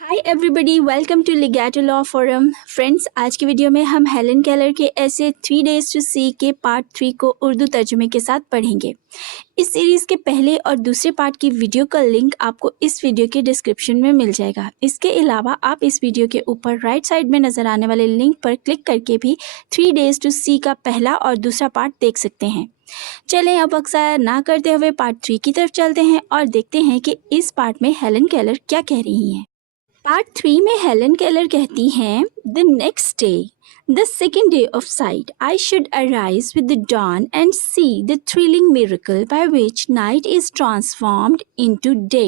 Hi everybody, welcome to Legato law forum. Friends, आज की video में हम हेलन केलर के ऐसे 3 डेज टू सी के पार्ट 3 को उर्दू तर्जुमे के साथ पढ़ेंगे। इस सीरीज़ के पहले और दूसरे पार्ट की वीडियो का लिंक आपको इस वीडियो के डिस्क्रिप्शन में मिल जाएगा। इसके अलावा आप इस वीडियो के ऊपर राइट साइड में नज़र आने वाले लिंक पर क्लिक करके भी 3 डेज टू सी का पहला और दूसरा पार्ट देख सकते हैं। चलें, अब अक्सर ना करते हुए पार्ट 3 की तरफ चलते हैं और देखते हैं कि इस पार्ट में हेलन केलर क्या कह रही हैं। पार्ट 3 में हेलन केलर कहती हैं, the next day, the second day of site, I should arise with the dawn and see the thrilling miracle by which night is transformed into day.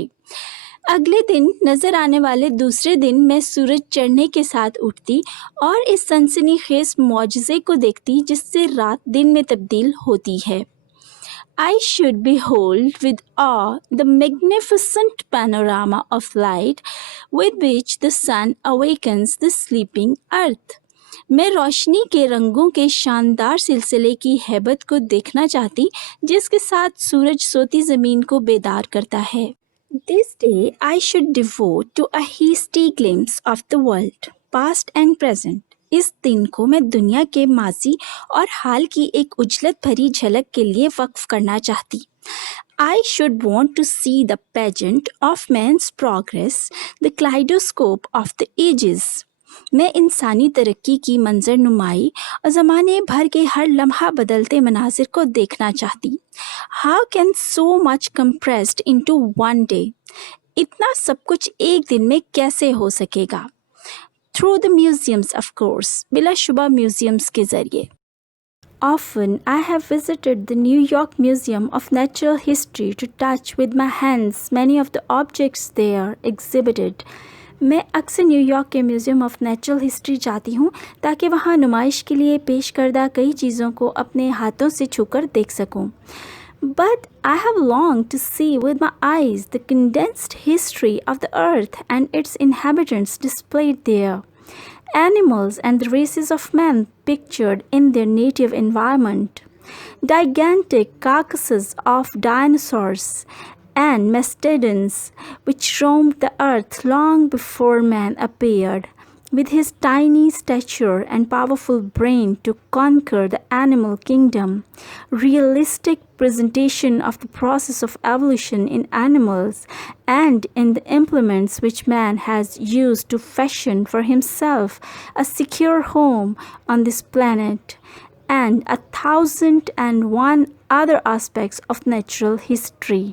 अगले दिन नजर आने वाले दूसरे दिन मैं सूरज चढ़ने के साथ उठती और इस सनसनीखेज मौजज़े को देखती जिससे रात दिन में तब्दील होती है। I should behold with awe the magnificent panorama of light with which the sun awakens the sleeping earth. मैं रोशनी के रंगों के शानदार सिलसिले की हैबत को देखना चाहती जिसके साथ सूरज सोती ज़मीन को बेदार करता है। This day I should devote to a hasty glimpse of the world, past and present. इस दिन को मैं दुनिया के माजी और हाल की एक उजलत भरी झलक के लिए वक्फ करना चाहती। I should want to see the pageant of man's progress, the kaleidoscope of the ages. मैं इंसानी तरक्की की मंजर नुमाई और ज़माने भर के हर लम्हा बदलते मनाजिर को देखना चाहती। How can so much compressed into one day? इतना सब कुछ एक दिन में कैसे हो सकेगा? Through the museums, of course, बिलाशुबा म्यूजियम्स के ज़रिए। Often I have visited the New York Museum of Natural History to touch with my hands many of the objects there exhibited. मैं अक्सर न्यूयॉर्क के म्यूज़ियम ऑफ नेचुरल हिस्ट्री जाती हूँ ताकि वहाँ नुमाइश के लिए पेश करदा कई चीज़ों को अपने हाथों से छूकर देख सकूँ। But I have longed to see with my eyes the condensed history of the earth and its inhabitants displayed there. Animals and the races of men pictured in their native environment. Gigantic carcasses of dinosaurs and mastodons which roamed the earth long before man appeared, with his tiny stature and powerful brain to conquer the animal kingdom. Realistic presentation of the process of evolution in animals and in the implements which man has used to fashion for himself a secure home on this planet, and 1,001 other aspects of natural history.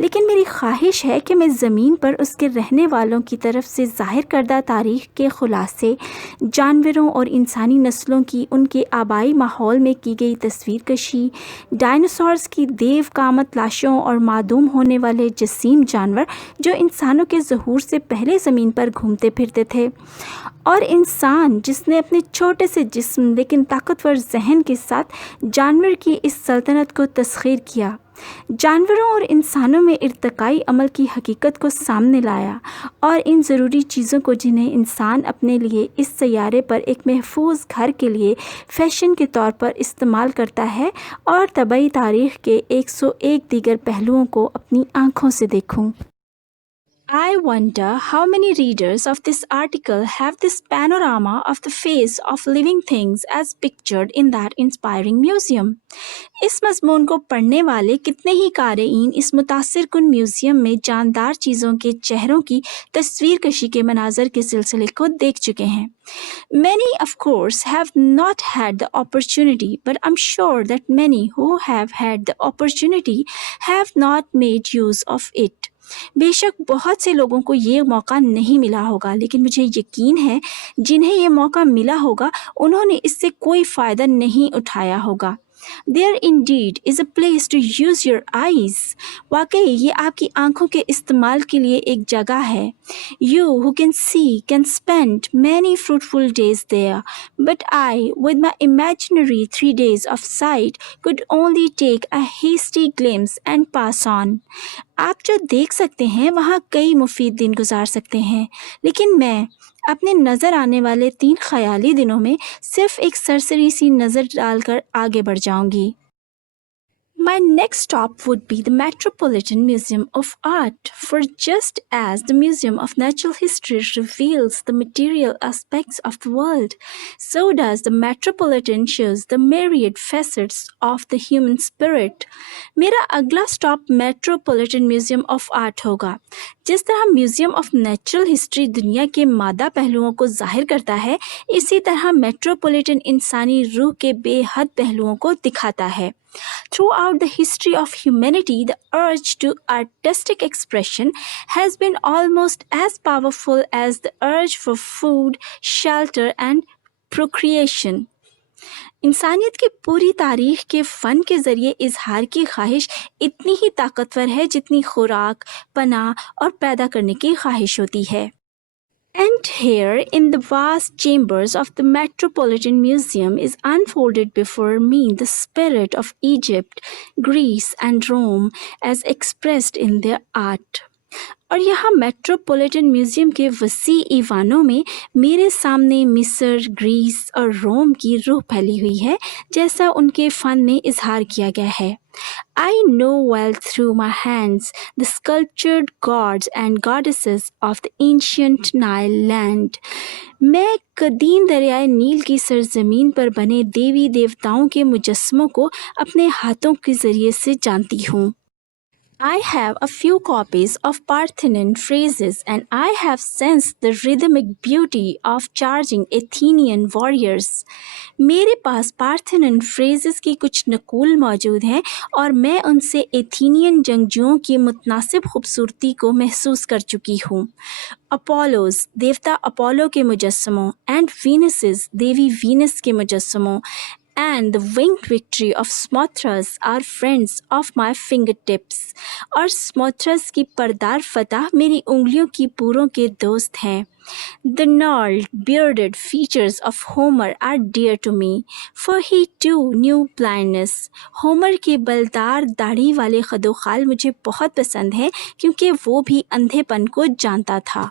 लेकिन मेरी ख्वाहिश है कि मैं ज़मीन पर उसके रहने वालों की तरफ से ज़ाहिर करदा तारीख़ के ख़ुलासे, जानवरों और इंसानी नस्लों की उनके आबाई माहौल में की गई तस्वीर कशी, डायनासोर्स की देव कामत लाशों और मादूम होने वाले जसीम जानवर जो इंसानों के ज़हूर से पहले ज़मीन पर घूमते फिरते थे, और इंसान जिसने अपने छोटे से जिस्म लेकिन ताकतवर जहन के साथ जानवर की इस सल्तनत को तस्खीर किया, जानवरों और इंसानों में इर्तिकाई अमल की हकीकत को सामने लाया और इन ज़रूरी चीज़ों को जिन्हें इंसान अपने लिए इस सैयारे पर एक महफूज घर के लिए फ़ैशन के तौर पर इस्तेमाल करता है, और तबई तारीख़ के 101 दीगर पहलुओं को अपनी आँखों से देखूं। I wonder how many readers of this article have this panorama of the face of living things as pictured in that inspiring museum. इस मज़मून को पढ़ने वाले कितने ही क़ारीन इस मुतासिर कुन म्यूज़ियम में जानदार चीज़ों के चेहरों की तस्वीर कशी के मनाज़र के सिलसिले को देख चुके हैं। Many, of course, have not had the opportunity, but I'm sure that many who have had the opportunity have not made use of it. बेशक बहुत से लोगों को ये मौका नहीं मिला होगा, लेकिन मुझे यकीन है जिन्हें ये मौका मिला होगा उन्होंने इससे कोई फ़ायदा नहीं उठाया होगा। There indeed is a place to use your eyes. वाकई ये आपकी आँखों के इस्तेमाल के लिए एक जगह है। You who can see can spend many fruitful days there, but I, with my imaginary 3 days of sight, could only take a hasty glimpse and pass on. आप जो देख सकते हैं वहाँ कई मुफीद दिन गुजार सकते हैं, लेकिन मैं अपने नज़र आने वाले 3 ख़याली दिनों में सिर्फ़ एक सरसरी सी नज़र डालकर आगे बढ़ जाऊंगी। My next stop would be the Metropolitan Museum of Art, for just as the Museum of Natural History reveals the material aspects of the world, so does the Metropolitan shows the myriad facets of the human spirit. मेरा अगला stop metropolitan museum of art होगा। जिस तरह museum of natural history दुनिया के मादा पहलुओं को जाहिर करता है, इसी तरह मेट्रोपॉलिटन इंसानी रूह के बेहद पहलुओं को दिखाता है। Throughout the history of humanity, the urge to artistic expression has been almost as powerful as the urge for food, shelter, and procreation. इंसानियत की पूरी तारीख के फ़न के ज़रिए इजहार की ख्वाहिश इतनी ही ताकतवर है जितनी खुराक, पनाह और पैदा करने की ख्वाहिश होती है। And here, in the vast chambers of the Metropolitan Museum, is unfolded before me the spirit of Egypt, Greece, and Rome as expressed in their art. और यहाँ मेट्रोपॉलिटन म्यूजियम के वसी ईवानों में मेरे सामने मिस्र, ग्रीस और रोम की रूह फैली हुई है, जैसा उनके फ़न में इजहार किया गया है। I know well through my hands the sculptured gods and goddesses of the ancient Nile land. मैं कदीम दरियाए नील की सरजमीन पर बने देवी देवताओं के मुजस्समों को अपने हाथों के ज़रिए से जानती हूँ। I have a few copies of Parthenon phrases and I have sensed the rhythmic beauty of charging Athenian warriors. मेरे पास पार्थेनन फ्रेजेस की कुछ नकूल मौजूद हैं और मैं उनसे एथेनियन जंगजुओं की मुतनासिब खूबसूरती को महसूस कर चुकी हूँ। अपोलोस देवता अपोलो के मुजस्समों एंड वीनसेस देवी वीनस के मुजस्समों and the winged victory of Smothras are friends of my fingertips. और स्मोथरस की परदार फतह मेरी उंगलियों की पूरों के दोस्त हैं। The gnarled, bearded features of Homer are dear to me, for he too knew blindness. Homer के बलदार दाढ़ी वाले खदोखाल मुझे बहुत पसंद है क्योंकि वो भी अंधेपन को जानता था।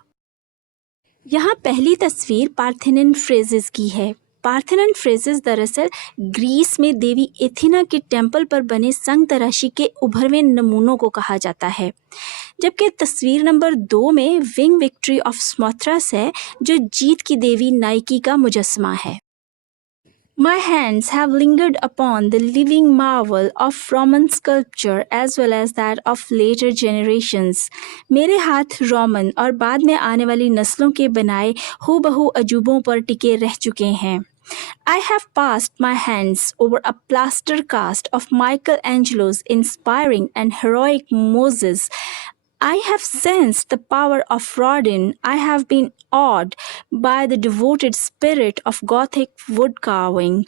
यहाँ पहली तस्वीर पार्थेनन फ्रेजेस की है। पार्थेनन फ्रेजेस दरअसल ग्रीस में देवी एथेना के टेम्पल पर बने संग तराशी के उभरवे नमूनों को कहा जाता है, जबकि तस्वीर नंबर 2 में विंग विक्ट्री ऑफ स्मोथरस है जो जीत की देवी नाइकी का मुजस्समा है। My hands have lingered upon the living marvel of Roman sculpture as well as that of later generations. मेरे हाथ रोमन और बाद में आने वाली नस्लों के बनाए हूबहू अजूबों पर टिके रह चुके हैं। I have passed my hands over a plaster cast of Michelangelo's inspiring and heroic Moses. I have sensed the power of Rodin. I have been awed by the devoted spirit of Gothic wood carving.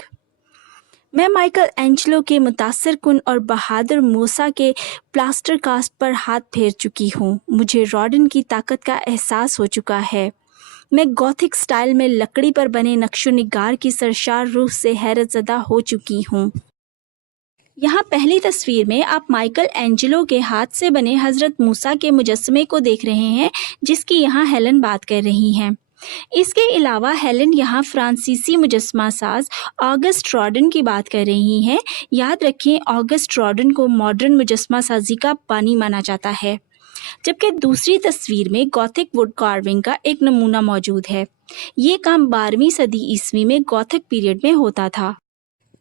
मैं Michael Angelo के मुतासिर कुन और बहादुर मूसा के plaster cast पर हाथ फेर चुकी हूँ। मुझे रॉडिन की ताकत का एहसास हो चुका है। मैं गॉथिक स्टाइल में लकड़ी पर बने नक्शो निगार की सरशार रूह से हैरत ज़दा हो चुकी हूँ। यहाँ पहली तस्वीर में आप माइकल एंजेलो के हाथ से बने हज़रत मूसा के मुजस्समे को देख रहे हैं, जिसकी यहाँ हेलन बात कर रही हैं। इसके अलावा हेलन यहाँ फ्रांसीसी मुजस्समा साज ऑगस्ट रॉडन की बात कर रही हैं। याद रखें, ऑगस्ट रॉडन को मॉडर्न मुजस्समा साजी का बानी माना जाता है। जबकि दूसरी तस्वीर में गॉथिक वुड कार्विंग का एक नमूना मौजूद है। ये काम 12वीं सदी ईस्वी में गॉथिक पीरियड में होता था।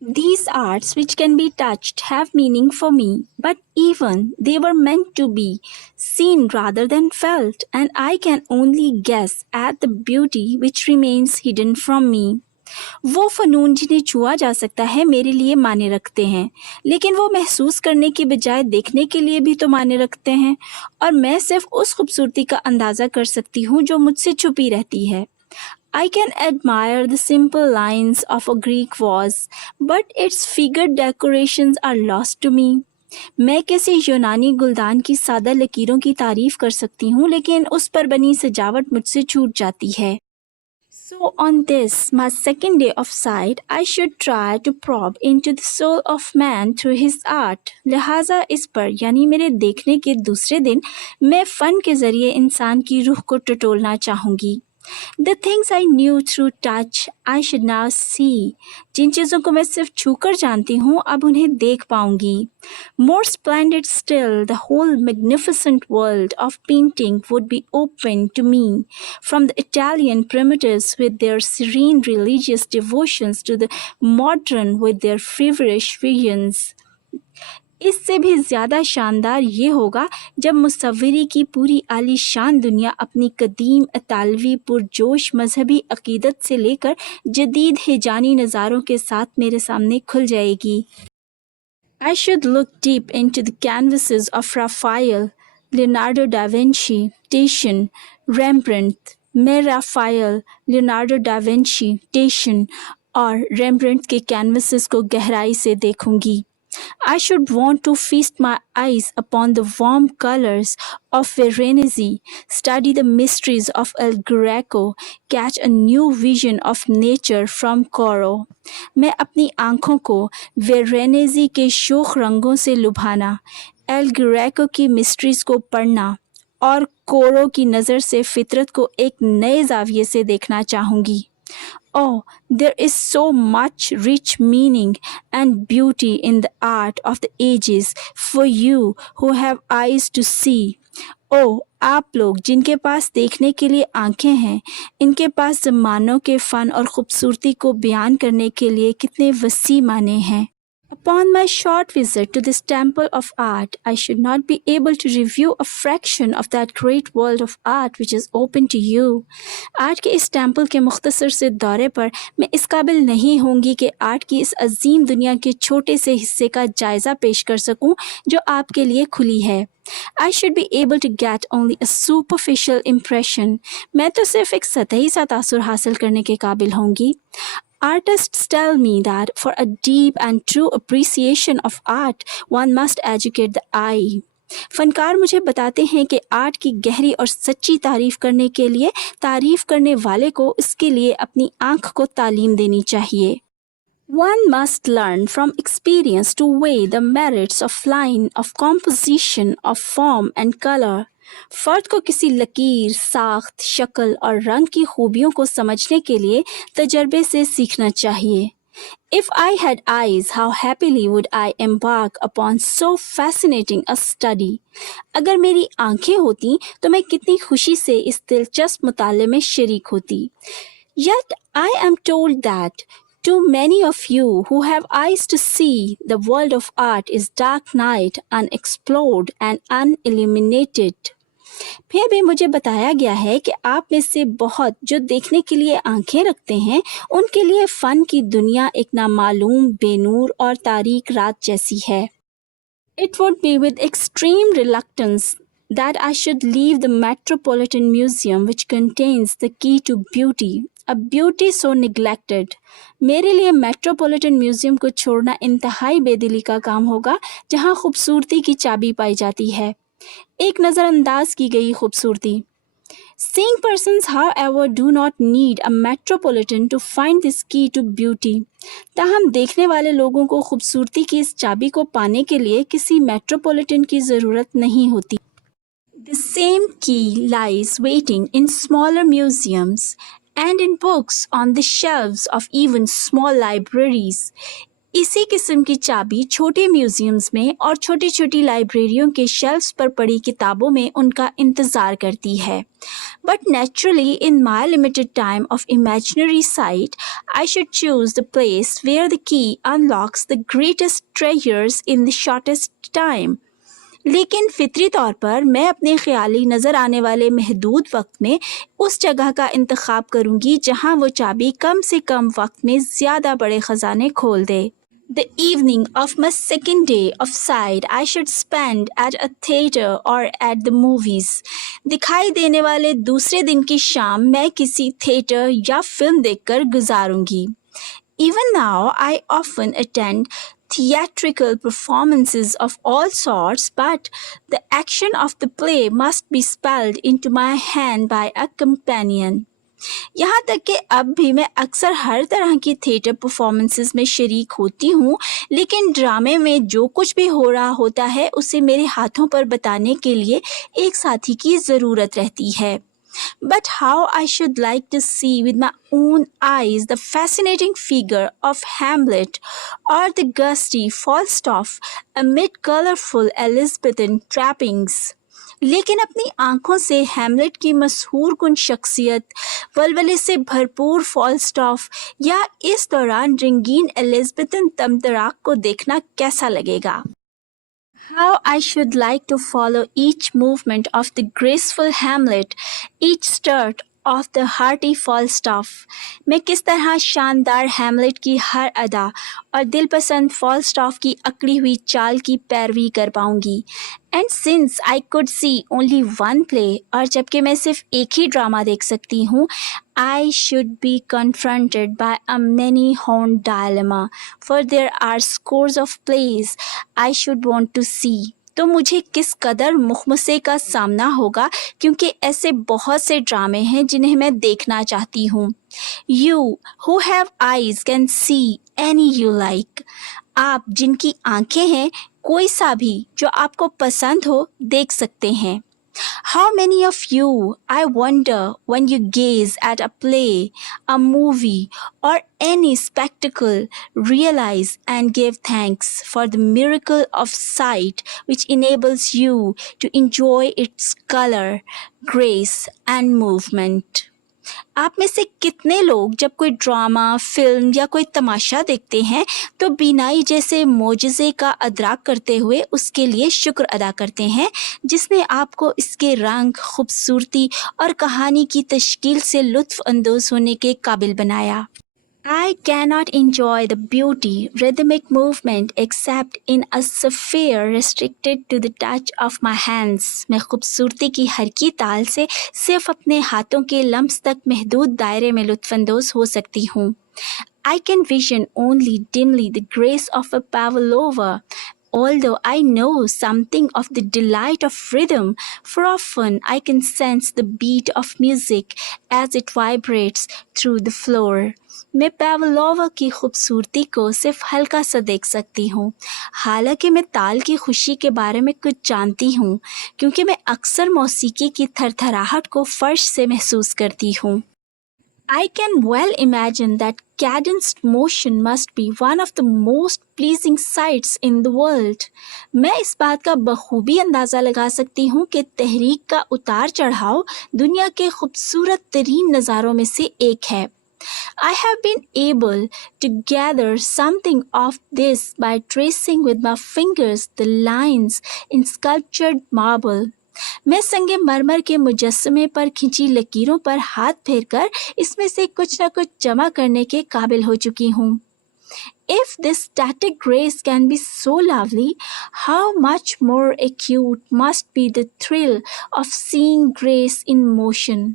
These arts which can be touched have meaning for me, but even they were meant to be seen rather than felt, and I can only guess at the beauty which remains hidden from me. वो फ़नून जिन्हें छुआ जा सकता है मेरे लिए माने रखते हैं, लेकिन वो महसूस करने के बजाय देखने के लिए भी तो माने रखते हैं, और मैं सिर्फ उस खूबसूरती का अंदाज़ा कर सकती हूँ जो मुझसे छुपी रहती है। I can admire the simple lines of a Greek vase, but its figured decorations are lost to me. मैं किसी यूनानी गुलदान की सादा लकीरों की तारीफ कर सकती हूँ, लेकिन उस पर बनी सजावट मुझसे छूट जाती है। So on this, my second day of sight, I should try to probe into the soul of man through his art. लिहाजा इस पर यानी मेरे देखने के दूसरे दिन मैं फ़न के ज़रिए इंसान की रूह को टटोलना चाहूँगी। The things I knew through touch, I should now see. जिन चीज़ों को मैं सिर्फ छूकर जानती हूँ, अब उन्हें देख पाऊंगी. More splendid still, the whole magnificent world of painting would be open to me, from the Italian primitives with their serene religious devotions to the modern with their feverish visions. इससे भी ज़्यादा शानदार ये होगा जब मुसव्विरी की पूरी आलीशान दुनिया अपनी कदीम इतालवी पुरजोश मजहबी अकीदत से लेकर जदीद हिजानी नज़ारों के साथ मेरे सामने खुल जाएगी. I should look deep into the canvases of Raphael, Leonardo da Vinci, Titian, Rembrandt. मैं Rafael, Leonardo da Vinci, station और रेम्ब्रेंट के कैनवसेस को गहराई से देखूंगी. I should want to feast my eyes upon the warm colors of Veronese, study the mysteries of El Greco, catch a new vision of nature from Corot. मैं अपनी आँखों को वेरोनेज़ी के शोख रंगों से लुभाना, एल ग्रेको की मिस्ट्रीज को पढ़ना और कोरो की नज़र से फितरत को एक नए जाविये से देखना चाहूँगी. Oh, there is so much rich meaning and beauty in the art of the ages for you who have eyes to see. Oh, आप लोग जिनके पास देखने के लिए आंखें हैं, इनके पास ज़मानों के फ़न और ख़ूबसूरती को बयान करने के लिए कितने वसी माने हैं. Upon my short visit to this temple of art, I should not be able to review a fraction of that great world of art which is open to you. Art के इस टेम्पल के मुख्तसर से दौरे पर मैं इस काबिल नहीं होंगी कि आर्ट की इस अजीम दुनिया के छोटे से हिस्से का जायज़ा पेश कर सकूं जो आपके लिए खुली है. I should be able to get only a superficial impression. मैं तो सिर्फ एक सतही सा तासुर हासिल करने के काबिल होंगी. Artists tell me that for a deep and true appreciation of art, one must educate the eye. फनकार मुझे बताते हैं कि आर्ट की गहरी और सच्ची तारीफ़ करने के लिए तारीफ़ करने वाले को इसके लिए अपनी आँख को तालीम देनी चाहिए. One must learn from experience to weigh the merits of line, of composition, of form and color. फ़र्द को किसी लकीर, साख्त, शक्ल और रंग की खूबियों को समझने के लिए तजर्बे से सीखना चाहिए. If I had eyes, how happily would I embark upon so fascinating a study. अगर मेरी आंखें होती तो मैं कितनी खुशी से इस दिलचस्प मुताले में शरीक होती. Yet I am told that to many of you who have eyes to see, the world of art is dark night, unexplored and unilluminated. फिर भी मुझे बताया गया है कि आप में से बहुत जो देखने के लिए आंखें रखते हैं, उनके लिए फ़न की दुनिया एक नामालूम, बेनूर और तारीक रात जैसी है. It would be with extreme reluctance that I should leave the Metropolitan Museum which contains the key to beauty, a beauty so neglected. मेरे लिए मेट्रोपॉलिटन म्यूज़ियम को छोड़ना इंतहाई बेदिली का काम होगा जहाँ खूबसूरती की चाबी पाई जाती है, एक नज़रअंदाज की गई खूबसूरती. Seeing persons, however, do not need a metropolitan to find this key to beauty. ताहम देखने वाले लोगों को खूबसूरती की इस चाबी को पाने के लिए किसी मेट्रोपॉलिटन की ज़रूरत नहीं होती. The same key lies waiting in smaller museums and in books on the shelves of even small libraries. इसी किस्म की चाबी छोटे म्यूजियम्स में और छोटी छोटी लाइब्रेरियों के शेल्फ्स पर पड़ी किताबों में उनका इंतज़ार करती है. But naturally, in my limited time of imaginary sight, I should choose the place where the key unlocks the greatest treasures in the shortest time. लेकिन फितरी तौर पर मैं अपने ख्याली नज़र आने वाले महदूद वक्त में उस जगह का इंतखाब करूँगी जहाँ वो चाबी कम से कम वक्त में ज़्यादा बड़े ख़जाने खोल दे. The evening of my second day of sight I should spend at a theatre or at the movies. दिखाई देने वाले दूसरे दिन की शाम मैं किसी थिएटर या फिल्म देखकर गुजारूंगी. Even now I often attend theatrical performances of all sorts, but the action of the play must be spelled into my hand by a companion. यहाँ तक कि अब भी मैं अक्सर हर तरह की थिएटर परफॉर्मेंसेस में शरीक होती हूँ, लेकिन ड्रामे में जो कुछ भी हो रहा होता है उसे मेरे हाथों पर बताने के लिए एक साथी की ज़रूरत रहती है. But how I should like to see with my own eyes the fascinating figure of Hamlet or the gusty Falstaff amid colorful Elizabethan trappings. लेकिन अपनी आंखों से हैमलेट की मशहूर कुन शख्सियत, वलवले से भरपूर फॉलस्टॉफ या इस दौरान रंगीन एलिज़ाबेथन तमतराक को देखना कैसा लगेगा? How I should like to follow each movement of the graceful Hamlet, each strut of the hearty Falstaff. मैं किस तरह शानदार हैमलेट की हर अदा और दिलपसंद फॉलस्टॉफ की अकड़ी हुई चाल की पैरवी कर पाऊंगी. And since I could see only one play, और जबकि मैं सिर्फ एक ही ड्रामा देख सकती हूँ, I should be confronted by a many-horned dilemma, for there are scores of plays I should want to see. तो मुझे किस कदर मुखमसे का सामना होगा, क्योंकि ऐसे बहुत से ड्रामे हैं जिन्हें मैं देखना चाहती हूँ. You who have eyes can see any you like. आप जिनकी आंखें हैं, कोई सा भी जो आपको पसंद हो देख सकते हैं. How many of you, I wonder, when you gaze at a play, a movie, or any spectacle, realize and give thanks for the miracle of sight which enables you to enjoy its color, grace, and movement? आप में से कितने लोग जब कोई drama, film या कोई तमाशा देखते हैं तो बीनाई जैसे मोजज़े का अदराक करते हुए उसके लिए शुक्र अदा करते हैं जिसने आपको इसके रंग, खूबसूरती और कहानी की तश्कील से लुत्फ़ अंदोज़ होने के काबिल बनाया? I cannot enjoy the beauty, rhythmic movement except in a sphere restricted to the touch of my hands. मैं खूबसूरती की हर की ताल से सिर्फ अपने हाथों के लम्स तक महदूद दायरे में लुत्फ़अंदोज़ हो सकती हूँ. I can vision only dimly the grace of a Pavlova, although I know something of the delight of rhythm, for often I can sense the beat of music as it vibrates through the floor. मैं pavlova की खूबसूरती को सिर्फ हल्का सा देख सकती हूँ, हालांकि मैं ताल की खुशी के बारे में कुछ जानती हूँ, क्योंकि मैं अक्सर मौसीकी की थरथराहट को फर्श से महसूस करती हूँ. I can well imagine that cadenced motion must be one of the most pleasing sights in the world. मैं इस बात का बखूबी अंदाज़ा लगा सकती हूँ कि तहरीक का उतार चढ़ाव दुनिया के खूबसूरत तरीन नज़ारों में से एक है. I have been able to gather something of this by tracing with my fingers the lines in sculptured marble. मैं संगे मरमर के मुजस्समे पर खिंची लकीरों पर हाथ फेरकर इसमें से कुछ न कुछ जमा करने के काबिल हो चुकी हूँ. If this static grace can be so lovely, how much more acute must be the thrill of seeing grace in motion.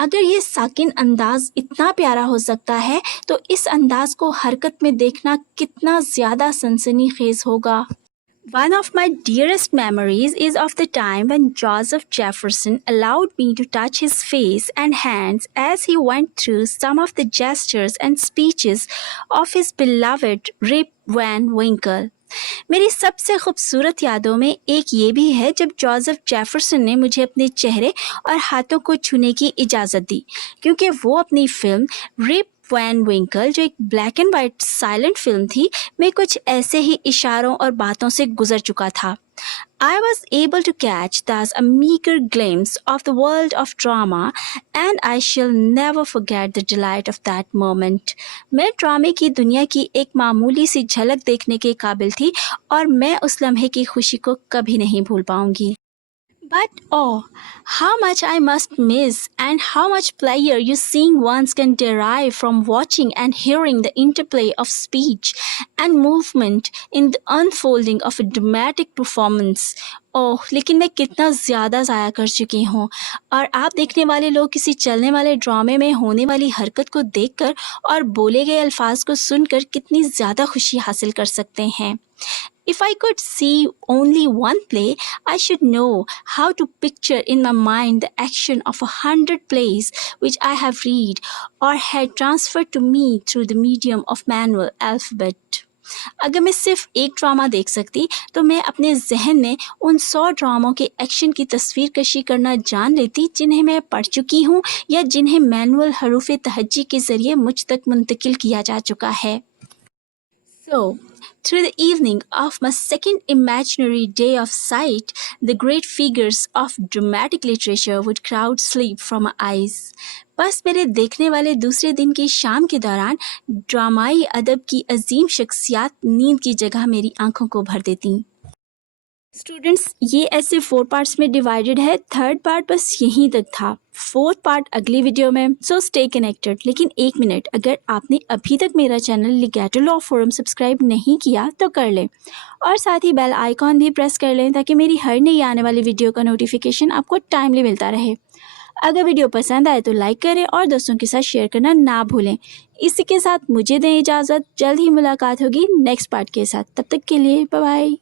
अगर ये साकिन अंदाज इतना प्यारा हो सकता है तो इस अंदाज को हरकत में देखना कितना ज़्यादा सनसनीखेज होगा. One of my dearest memories is of the time when Joseph Jefferson allowed me to touch his face and hands as he went through some of the gestures and speeches of his beloved Rip Van Winkle. मेरी सबसे खूबसूरत यादों में एक ये भी है जब जोसेफ जेफरसन ने मुझे अपने चेहरे और हाथों को छूने की इजाज़त दी, क्योंकि वो अपनी फिल्म रिप वैन विंकल, जो एक black and white silent film थी, में कुछ ऐसे ही इशारों और बातों से गुजर चुका था. I was able to catch thus a meager glimpse of the world of drama, and I shall never forget the delight of that moment. मैं ड्रामे की दुनिया की एक मामूली सी झलक देखने के काबिल थी और मैं उस लम्हे की खुशी को कभी नहीं भूल पाऊंगी. But oh, how much I must miss and how much pleasure you seeing ones can derive from watching and hearing the interplay of speech and movement in the unfolding of a dramatic performance. ओह, लेकिन मैं कितना ज़्यादा ज़ाया कर चुकी हूँ, और आप देखने वाले लोग किसी चलने वाले ड्रामे में होने वाली हरकत को देखकर और बोले गए अल्फाज को सुनकर कितनी ज़्यादा खुशी हासिल कर सकते हैं. If I could see only one play, I should know how to picture in my mind the action of 100 plays which I have read or had transferred to me through the medium of manual alphabet. अगर मैं सिर्फ एक drama देख सकती तो मैं अपने जहन में उन 100 ड्रामों के एक्शन की तस्वीर कशी करना जान लेती जिन्हें मैं पढ़ चुकी हूँ या जिन्हें मैनुअल हरूफ तहज्जी के ज़रिए मुझ तक मुंतकिल किया जा चुका है। So, through the evening of my second imaginary day of sight, the great figures of dramatic literature would crowd sleep from my eyes. बस मेरे देखने वाले दूसरे दिन की शाम के दौरान ड्रामाई अदब की अजीम शख्सियात नींद की जगह मेरी आंखों को भर देती। स्टूडेंट्स, ये ऐसे 4 पार्ट्स में डिवाइडेड है। थर्ड पार्ट बस यहीं तक था, फोर्थ पार्ट अगली वीडियो में। So stay connected. लेकिन एक मिनट, अगर आपने अभी तक मेरा चैनल लिगैटो लॉ फोरम सब्सक्राइब नहीं किया तो कर लें और साथ ही बेल आइकॉन भी प्रेस कर लें ताकि मेरी हर नई आने वाली वीडियो का नोटिफिकेशन आपको टाइमली मिलता रहे। अगर वीडियो पसंद आए तो लाइक करें और दोस्तों के साथ शेयर करना ना भूलें। इसी के साथ मुझे दें इजाज़त। जल्द ही मुलाकात होगी नेक्स्ट पार्ट के साथ। तब तक के लिए बाय बाय।